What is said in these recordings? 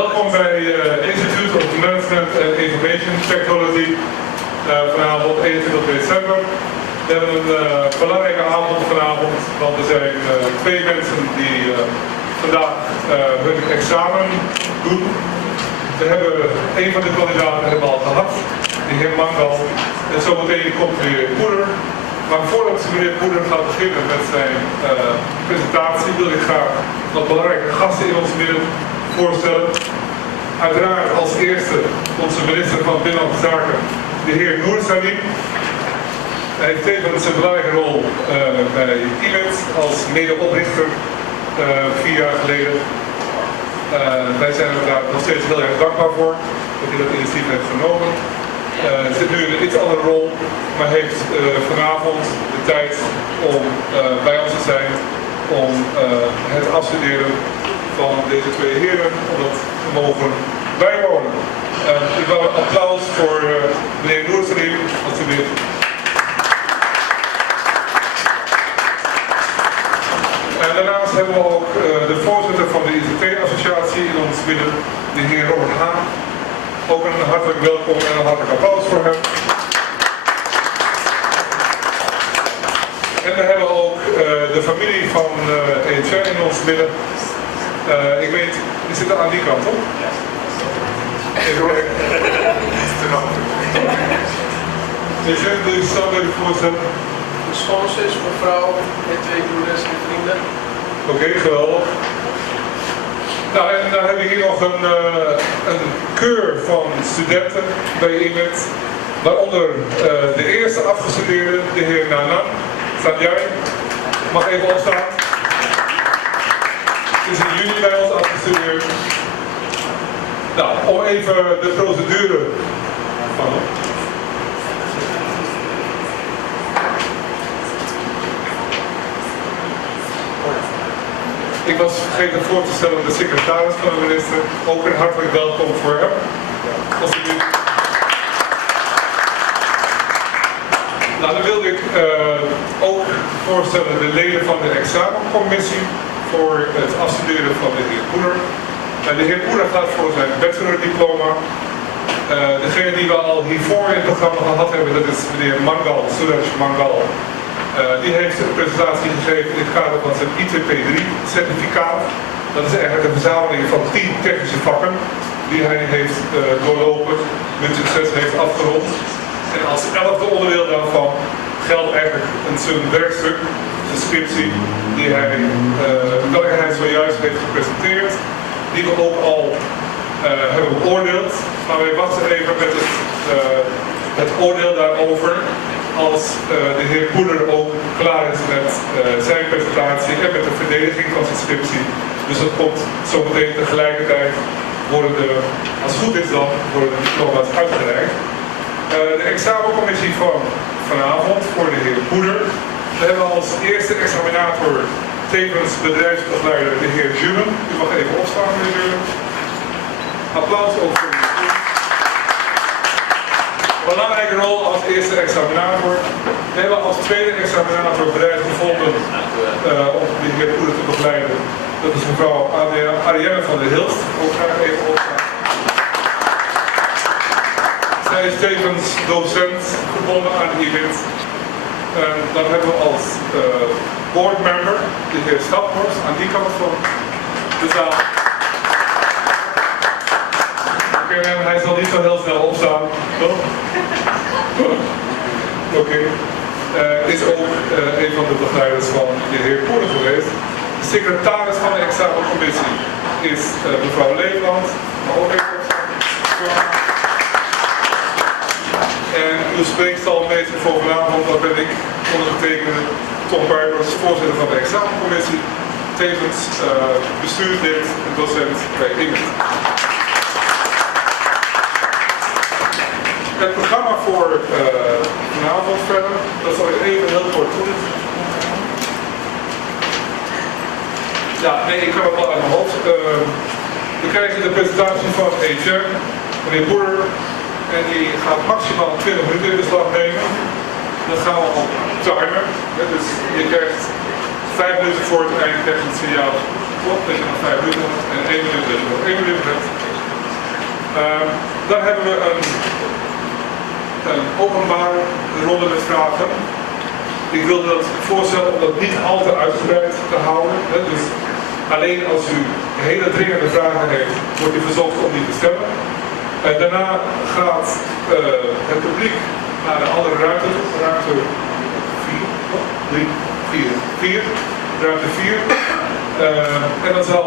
Welkom bij Institute of Management and Information Technology vanavond 21 december. We hebben een belangrijke avond vanavond, want er zijn twee mensen die vandaag hun examen doen. We hebben een van de kandidaten hebben we al gehad, de heer Mangal. En zometeen komt de heer Poeder. Maar voordat meneer Poeder gaat beginnen met zijn presentatie wil ik graag wat belangrijke gasten in ons midden voorstellen. Uiteraard als eerste onze minister van Binnenlandse Zaken, de heer Salim. Hij heeft tevens een belangrijke rol bij Imit als medeoprichter 4 jaar geleden. Wij zijn er daar nog steeds heel erg dankbaar voor dat hij dat initiatief heeft genomen. Hij zit nu in een iets andere rol, maar heeft vanavond de tijd om bij ons te zijn, om het afstuderen van deze twee heren, om dat te mogen bijwonen. Ik wil een applaus voor meneer Salim, alsjeblieft. En daarnaast hebben we ook de voorzitter van de ICT-associatie in ons midden, de heer Robert Haan. Ook een hartelijk welkom en een hartelijk applaus voor hem. En we hebben ook de familie van Etienne in ons midden. Ik weet, die zitten aan die kant, toch? Even kijken. Etienne, die zal even voorstellen. De sponsors, mevrouw en 2 broeders en vrienden. Oké, geweldig. Nou, en dan heb ik hier nog een keur van studenten bij Imit, waaronder de eerste afgestudeerde, de heer Nanan. Staat jij? Mag even opstaan. Het is in juni bij ons afgestudeerd. Nou, om even de procedure van Ik was vergeten voor te stellen de secretaris van de minister. Ook een hartelijk welkom voor hem. Alsjeblieft. Nou, dan wilde ik ook voorstellen de leden van de examencommissie voor het afstuderen van de heer Poeder. De heer Poeder gaat voor zijn bachelordiploma. Degene die we al hiervoor in het programma gehad hebben, dat is meneer Mangal, Suraj Mangal. Die heeft een presentatie gegeven in het kader van zijn ITP3-certificaat. Dat is eigenlijk een verzameling van 10 technische vakken die hij heeft doorlopen, met succes heeft afgerond. En als 11e onderdeel daarvan geldt eigenlijk zijn werkstuk, zijn scriptie, die welke hij zojuist heeft gepresenteerd, die we ook al hebben beoordeeld. Maar wij wachten even met het oordeel daarover. Als de heer Poeder ook klaar is met zijn presentatie en met de verdediging van zijn scriptie. Dus dat komt zometeen tegelijkertijd, als het goed is dan, worden de diploma's uitgereikt. De examencommissie van vanavond voor de heer Poeder. We hebben als eerste examinator tevens bedrijfsbegeleider de heer Julen. U mag even opstaan, meneer Julen. Applaus ook voor de heer. Een belangrijke rol als eerste examinator. We hebben als tweede examinator bereid gevonden om de heer Poeder te begeleiden. Dat is mevrouw Arienne van der Hilst. Ook graag even opstaan. Zij is tevens docent verbonden aan de Imit. Dan hebben we als boardmember de heer Staphorst aan die kant van de zaal. Hij zal niet zo heel snel opstaan, toch? Oké. Is ook een van de begeleiders van de heer Poeder geweest. De secretaris van de examencommissie is mevrouw Leefland. Maar ook even opstaan. En uw spreekstalmeester voor vanavond, dat ben ik, ondergetekende Tom Barbers, voorzitter van de examencommissie. Tevens bestuurslid en docent bij Imit. Het programma voor vanavond verder, dat zal ik even heel kort doen. Ja, nee, ik kan het wel uit mijn hoofd. We krijgen de presentatie van Etienne, meneer Poeder, en die gaat maximaal 20 minuten in beslag nemen. Dat gaan we op timer, dus je krijgt 5 minuten voor het eind krijg je het signaal Klopt, dat je nog 5 minuten hebt en 1 minuut dat je nog 1 minuut hebt. Dan hebben we een openbare ronde met vragen. Ik wilde dat voorstellen om dat niet al te uitgebreid te houden. Hè. Dus alleen als u hele dringende vragen heeft, wordt u verzocht om die te stellen. En daarna gaat het publiek naar de andere ruimte, ruimte 4, ruimte 4. En dan zal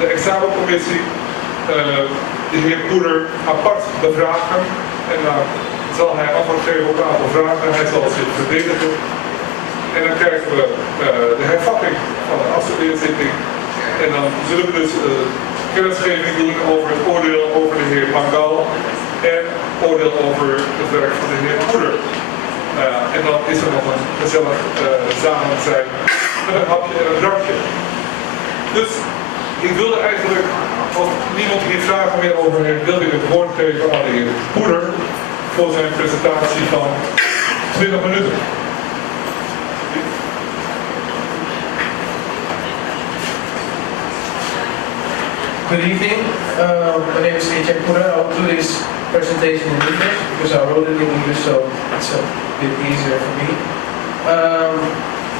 de examencommissie de heer Poeder apart bevragen. En dan zal hij antwoord geven op een aantal vragen. Hij zal zich verdedigen. En dan krijgen we de hervatting van de afstudeerzitting. En dan zullen we dus kennisgeving doen over het oordeel over de heer Mangal en oordeel over het werk van de heer Poeder. En dan is er nog een gezellig samen zijn met een hapje en een drankje. Dus ik wilde eigenlijk, als niemand hier vragen meer over heeft, wilde ik het woord geven aan de heer Poeder voor zijn presentatie van 20 minuten. Good evening. My name is Etienne Poeder. I'll do this presentation in English because I wrote it in English, so it's a bit easier for me.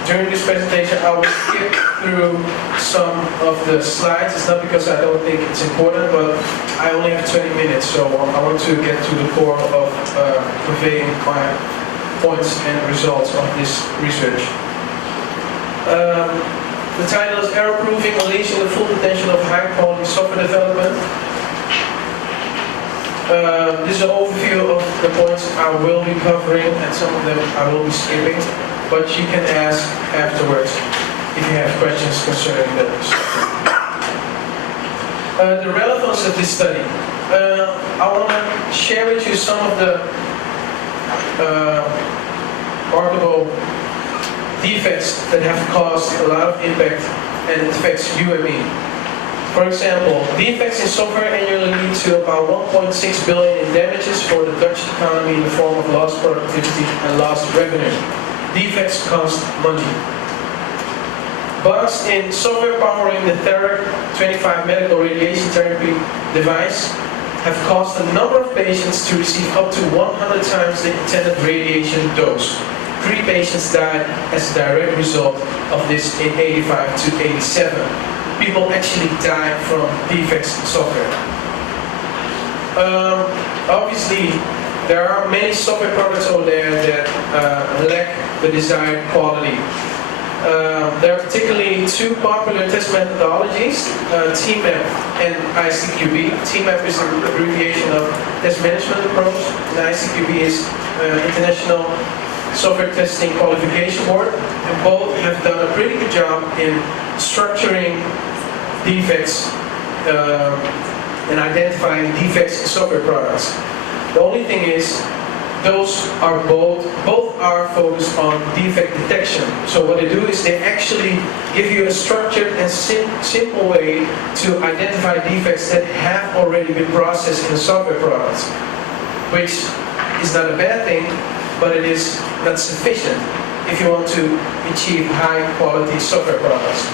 During this presentation, I will skip through some of the slides. It's not because I don't think it's important, but I only have 20 minutes, so I want to get to the core of conveying my points and results of this research. The title is Error-Proofing, Unleashing the Full Potential of High-Quality Software Development. This is an overview of the points I will be covering, and some of them I will be skipping, but you can ask afterwards if you have questions concerning the software. The relevance of this study. I want to share with you some of the remarkable defects that have caused a lot of impact and it affects you and me. For example, defects in software annually lead to about 1.6 billion in damages for the Dutch economy in the form of lost productivity and lost revenue. Defects cost money. Bugs in software powering the Therac 25 medical radiation therapy device have caused a number of patients to receive up to 100 times the intended radiation dose. 3 patients died as a direct result of this in 85 to 87. People actually die from defects in software. Obviously, there are many software products out there that lack the desired quality. There are particularly 2 popular test methodologies, TMAP and ICQB. TMAP is an abbreviation of Test Management Approach, and ICQB is International Software Testing Qualification Board, and both have done a pretty good job in structuring defects and identifying defects in software products. The only thing is, those are both are focused on defect detection. So what they do is they actually give you a structured and simple way to identify defects that have already been processed in the software products, which is not a bad thing, but it is not sufficient if you want to achieve high quality software products.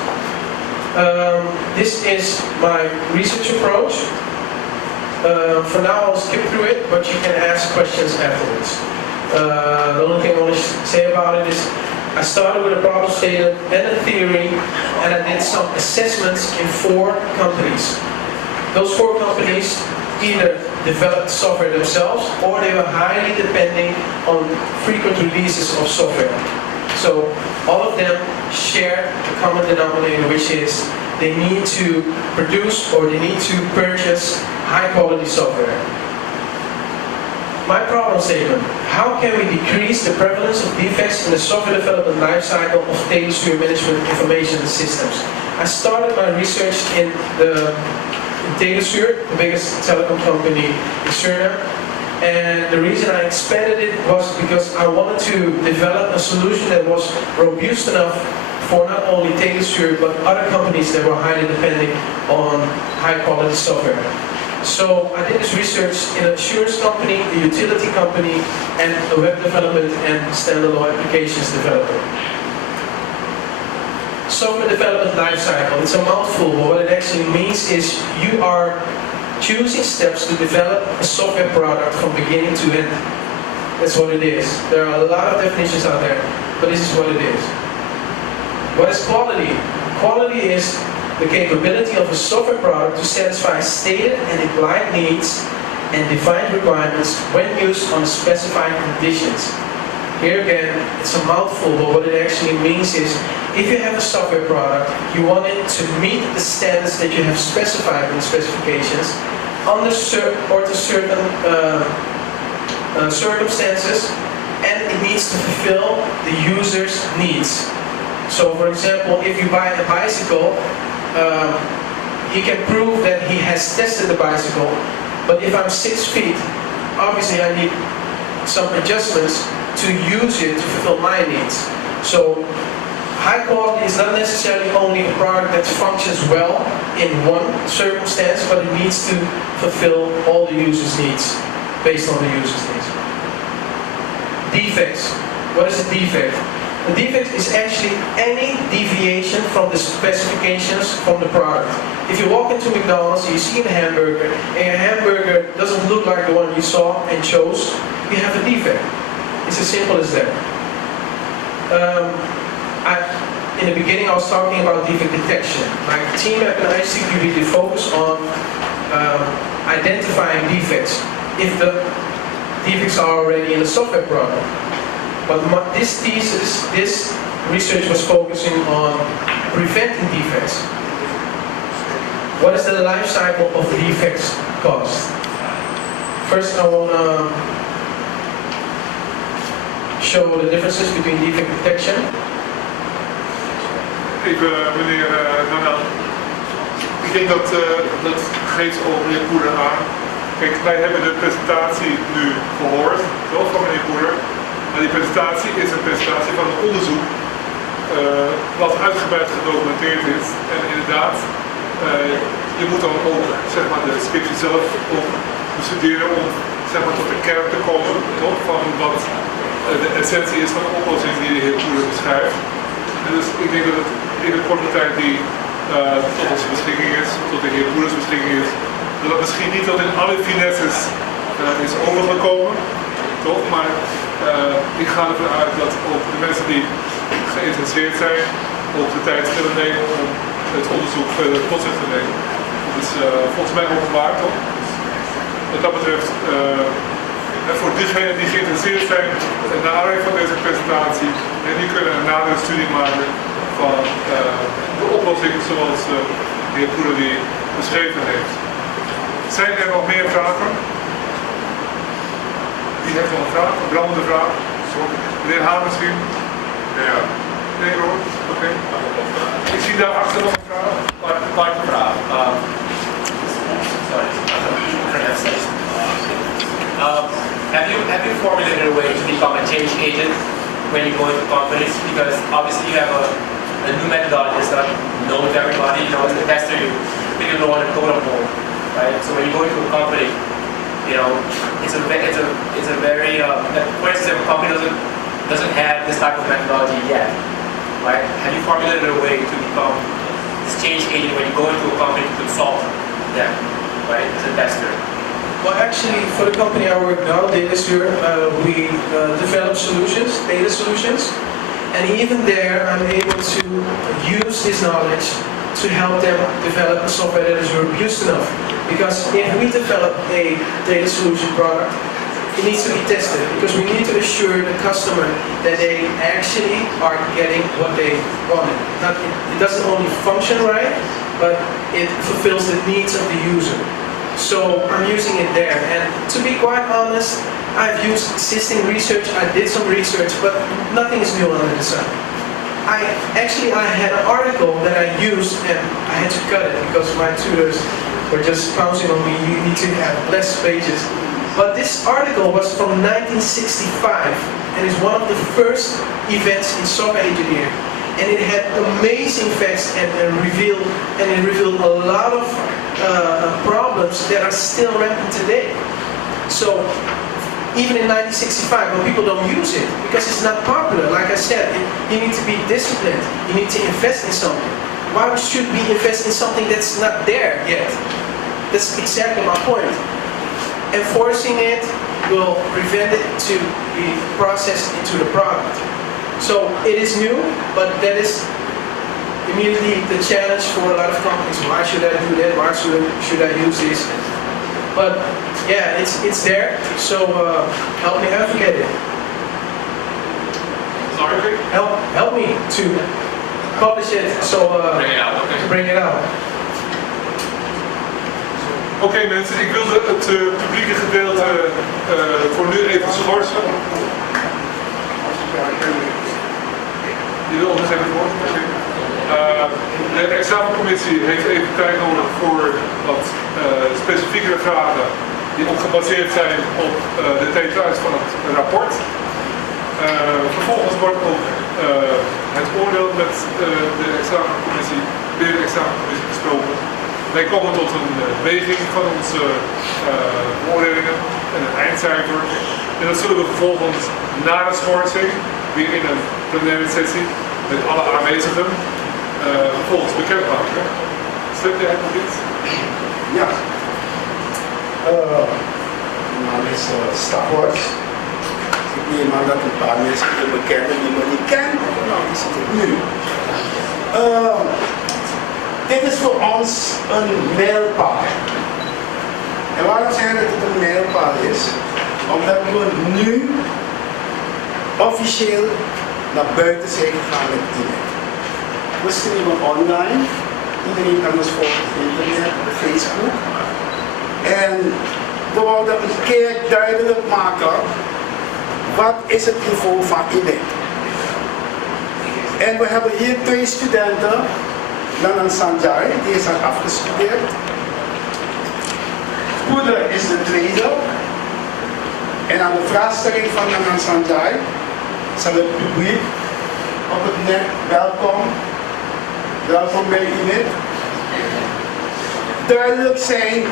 This is my research approach. For now I'll skip through it, but you can ask questions afterwards. The only thing I want to say about it is I started with a problem statement and a theory, and I did some assessments in 4 companies. Those 4 companies either developed software themselves or they were highly depending on frequent releases of software. So all of them share a common denominator, which is they need to produce or they need to purchase high quality software. My problem statement: how can we decrease the prevalence of defects in the software development lifecycle of data management information systems? I started my research in Data, the biggest telecom company in Suriname, and the reason I expanded it was because I wanted to develop a solution that was robust enough for not only Data but other companies that were highly dependent on high quality software. So I did this research in an insurance company, a utility company, and a web development and standalone applications developer. software development lifecycle. It's a mouthful, but what it actually means is you are choosing steps to develop a software product from beginning to end. That's what it is. There are a lot of definitions out there, but this is what it is. What is quality? Quality is the capability of a software product to satisfy stated and implied needs and defined requirements when used on specified conditions. Here again, it's a mouthful, but what it actually means is if you have a software product, you want it to meet the standards that you have specified in the specifications under certain circumstances, and it needs to fulfill the user's needs. So for example, if you buy a bicycle, he can prove that he has tested the bicycle, but if I'm 6 feet, obviously I need some adjustments to use it to fulfill my needs. So high quality is not necessarily only a product that functions well in one circumstance, but it needs to fulfill all the user's needs, based on the user's needs. Defects. What is a defect? A defect is actually any deviation from the specifications from the product. If you walk into McDonald's, you see a hamburger, and your hamburger doesn't look like the one you saw and chose, you have a defect. It's as simple as that. In the beginning I was talking about defect detection. My team at ICT really focus on identifying defects if the defects are already in the software product. But this research was focusing on preventing defects. What is the life cycle of defects cost? First I want to show the differences between defect detection. Even meneer Nanel, ik denk dat geeft al meneer Poeder aan. Kijk, wij hebben de presentatie nu gehoord, toch, van meneer Poeder. Maar die presentatie is een presentatie van een onderzoek wat uitgebreid gedocumenteerd is. En inderdaad, je moet dan ook zeg maar, de scriptie zelf ook bestuderen om zeg maar, tot de kern te komen, toch, van wat de essentie is van de oplossing die de heer Poeder beschrijft. En dus ik denk dat het in de korte tijd die tot onze beschikking is, tot de heer Poeders beschikking is, dat het misschien niet tot in alle finesses is overgekomen, toch? Maar ik ga ervan uit dat ook de mensen die geïnteresseerd zijn, ook de tijd willen nemen om het onderzoek verder tot zich te nemen. Dat is volgens mij openbaar, toch? Wat dat betreft, voor diegenen die geïnteresseerd zijn naar aanleiding van deze presentatie, en die kunnen een nadere studie maken van de oplossing zoals de heer Poeder die beschreven heeft. Zijn er nog meer vragen? Wie heeft nog een vraag? Een brandende vraag? Meneer Haan misschien? Ja. Nee hoor? Oké. Ik zie daar achter nog een vraag. Korte vraag. Have you formulated a way to become a change agent when you go into companies? Because obviously you have a new methodology that's not known to everybody. You know, as a tester, you don't want to code on board, right? So when you go into a company, you know, it's a very for instance, if a company doesn't have this type of methodology yet, right? Have you formulated a way to become this change agent when you go into a company to consult them, right? As a tester. Well, actually, for the company I work now, DataSure, we develop solutions, data solutions, and even there I'm able to use this knowledge to help them develop a software that is robust enough. Because if we develop a data solution product, it needs to be tested, because we need to assure the customer that they actually are getting what they wanted. It doesn't only function right, but it fulfills the needs of the user. So I'm using it there, and to be quite honest, I've used existing research, I did some research, but nothing is new under the sun. I had an article that I used and I had to cut it because my tutors were just pouncing on me, you need to have less pages. But this article was from 1965 and is one of the first events in software engineering. And it had amazing facts and it revealed a lot of problems that are still rampant today. So even in 1965, when people don't use it because it's not popular. Like I said, you need to be disciplined. You need to invest in something. Why should we invest in something that's not there yet? That's exactly my point. Enforcing it will prevent it to be processed into the product. So it is new, but that is immediately the challenge for a lot of companies. Why should I do that? Why should I use this? But yeah, it's there. So help me advocate it. Sorry. Help me to publish it. So Bring it out. Okay. to bring it out. Oké mensen, ik wilde het publieke gedeelte voor nu even schorsen. Je wil nog even woord? De examencommissie heeft even tijd nodig voor wat specifiekere vragen die ook gebaseerd zijn op de details van het rapport. Vervolgens wordt ook het oordeel met de examencommissie, binnen de examencommissie besproken. Wij komen tot een weging van onze beoordelingen en een eindcijfer. En dat zullen we vervolgens na de schorsing, weer in een plenaire sessie, met alle aanwezigen, vervolgens bekendmaken. Stel jij nog iets? Ja. Mijn naam is Staphorst. Ik neem aan dat een paar mensen me kennen die me niet kennen. Nou, die zitten nu. Dit is voor ons een mijlpaal. En waarom zeg ik dat het een mijlpaal is? Omdat we nu officieel naar buiten zijn gegaan met Imit. We streamen online. Iedereen kan ons volgen op internet, op Facebook. En we wilden een keer duidelijk maken, wat is het niveau van Imit? En we hebben hier 2 studenten, Nanan Sanjay, die is al afgestudeerd. Poeder is de tweede. En aan de vraagstelling van Nanan Sanjay zal het publiek op het net welkom bij Imit, duidelijk zijn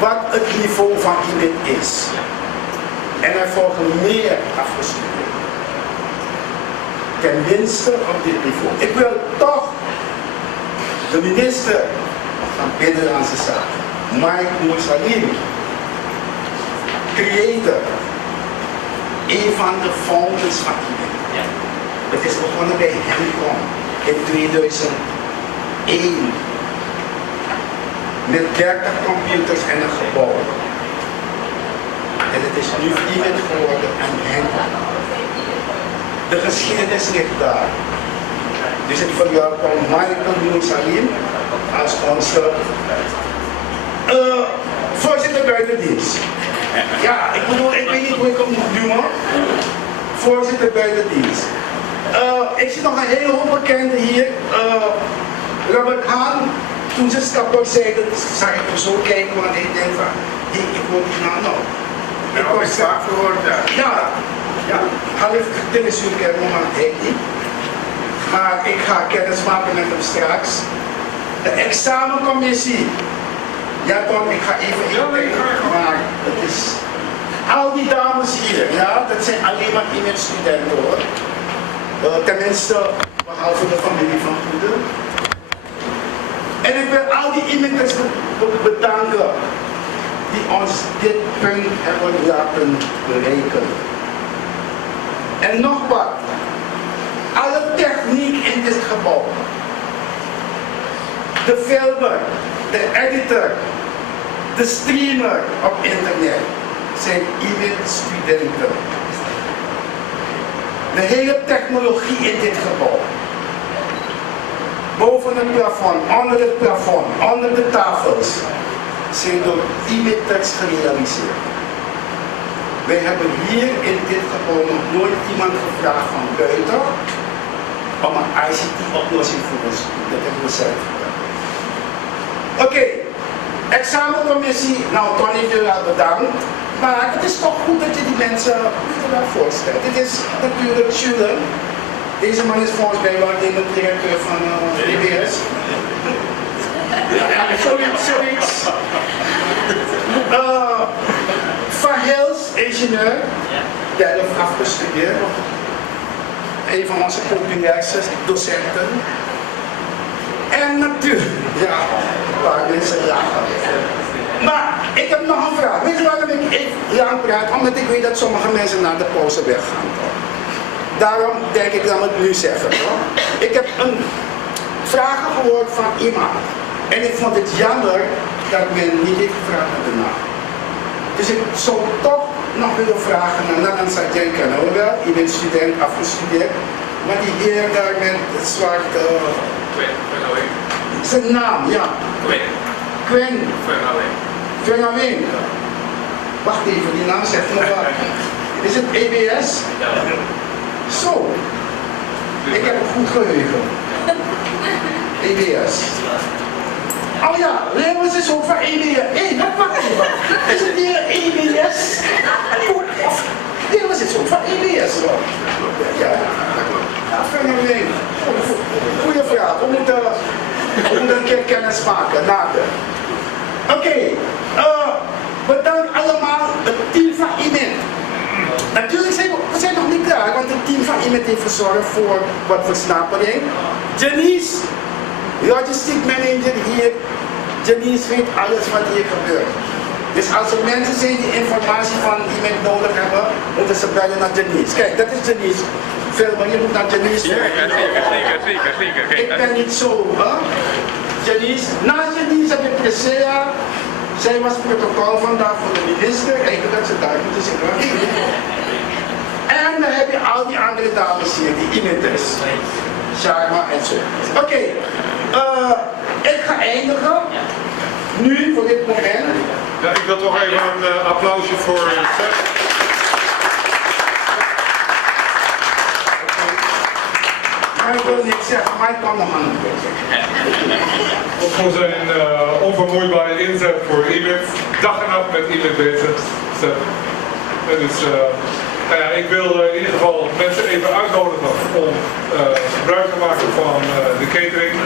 wat het niveau van Imit is. En er volgen meer afgestudeerd. Tenminste op dit niveau. Ik wil toch de minister van Binnenlandse Zaken, Mike Moussalim, creator, een van de founders van Imit. Het is begonnen bij Hemcom in 2001 met 30 computers en een gebouw. En het is nu Imit geworden en Hemcom. De geschiedenis ligt daar. Dus ik verwelkom Michael Moussalim als onze voorzitter buitendienst. Ja, ik bedoel, ik weet niet hoe ik hem moet noemen. Voorzitter buitendienst. Ik zie nog een hele hoop bekenden hier. Robert Haan, toen ze stappen zeiden, zag ik hem zo kijken, want ik denk van, ik wil die naam nou. Ik was vaak gehoord. Ja, half tennissuur kennen we maar ik niet. Maar ik ga kennis maken met hem straks. De examencommissie. Ja Tom, ik ga even intekenen, maar het is... Al die dames hier, ja, dat zijn alleen maar Imit-studenten hoor. Tenminste, behalve de familie van Poeder. En ik wil al die Imiters bedanken die ons dit punt hebben laten bereiken. En nog wat. Alle techniek in dit gebouw. De filmer, de editor, de streamer op internet zijn Imit-studenten. De hele technologie in dit gebouw. Boven het plafond, onder het plafond, onder de tafels zijn door Imiters gerealiseerd. Wij hebben hier in dit gebouw nog nooit iemand gevraagd van buiten om een ICT-oplossing voor ons te doen. Dat hebben we zelf gedaan. Oké, examencommissie, nou Tony wil wel bedankt, maar het is toch goed dat je die mensen wel voorstelt. Dit is natuurlijk Schulen. Deze man is volgens mij wel de directeur van DBS. Zoiets. Van Hils is ingenieur, Delft afgestudeerd. Een van onze populairste docenten. En natuurlijk, ja, waar mensen lachen. Maar ik heb nog een vraag. Weet je waarom ik even lang praat? Omdat ik weet dat sommige mensen na de pauze weggaan. Daarom denk ik dat ik het nu zeggen. Ik heb een vraag gehoord van iemand. En ik vond het jammer dat men niet heeft gevraagd naar de naam. Dus ik zou toch nog willen vragen naar dan zou ik denken, nou wel, je bent student afgestudeerd. Maar die heer daar met het zwarte... Zijn naam, ja. Quinn. Vergawing. Wacht even, die naam zegt nog wat. Is het EBS? Ja. Zo. Ik heb een goed geheugen. EBS. Oh ja, Lewis is ook van EBS. Hé, wacht even. Is het hier EBS? Lewis is ook van EBS. Ja, Vergawing. Goeie vraag. We moeten een keer kennis maken, later. Oké, bedankt allemaal het team van Imit. Natuurlijk we zijn nog niet klaar, want het team van Imit heeft gezorgd voor wat versnapering. Janice, logistiek manager hier. Janice weet alles wat hier gebeurt. Dus als er mensen zijn die informatie van Imit nodig hebben, moeten ze bellen naar Janice. Kijk, dat is Janice. Filmen, je moet naar Janice. Ja, zeker. Ik ben niet zo, hè? Janice. Naast Janice heb je Priscilla. Zij was protocol vandaag voor de minister. Eigenlijk dat ze daar moeten zitten. En dan heb je al die andere dames hier, die Imitters. Sharma en zo. Oké, ik ga eindigen. Nu, voor dit moment. Ja, ik wil toch even een applausje voor Seth. Maar ik wil niks zeggen, maar ik kan nog aan het woord. Ook voor zijn onvermoeibare inzet voor Imit. Dag en nacht met Imit bezig. Dus ik wil in ieder geval mensen even uitnodigen om gebruik te maken van de catering.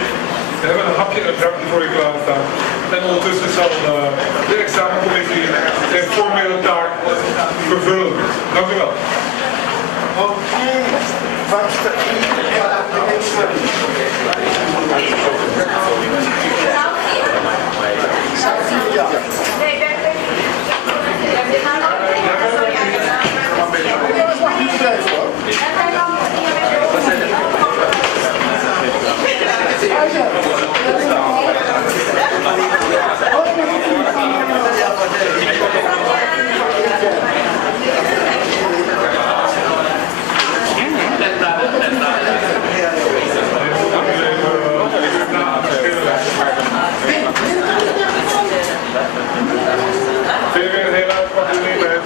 We hebben een hapje en een drankje voor je klaarstaan. En ondertussen zal de examencommissie zijn formele taak vervullen. Dank u wel. Oké, wat is de Vind je weer een heel uitgepakt leven?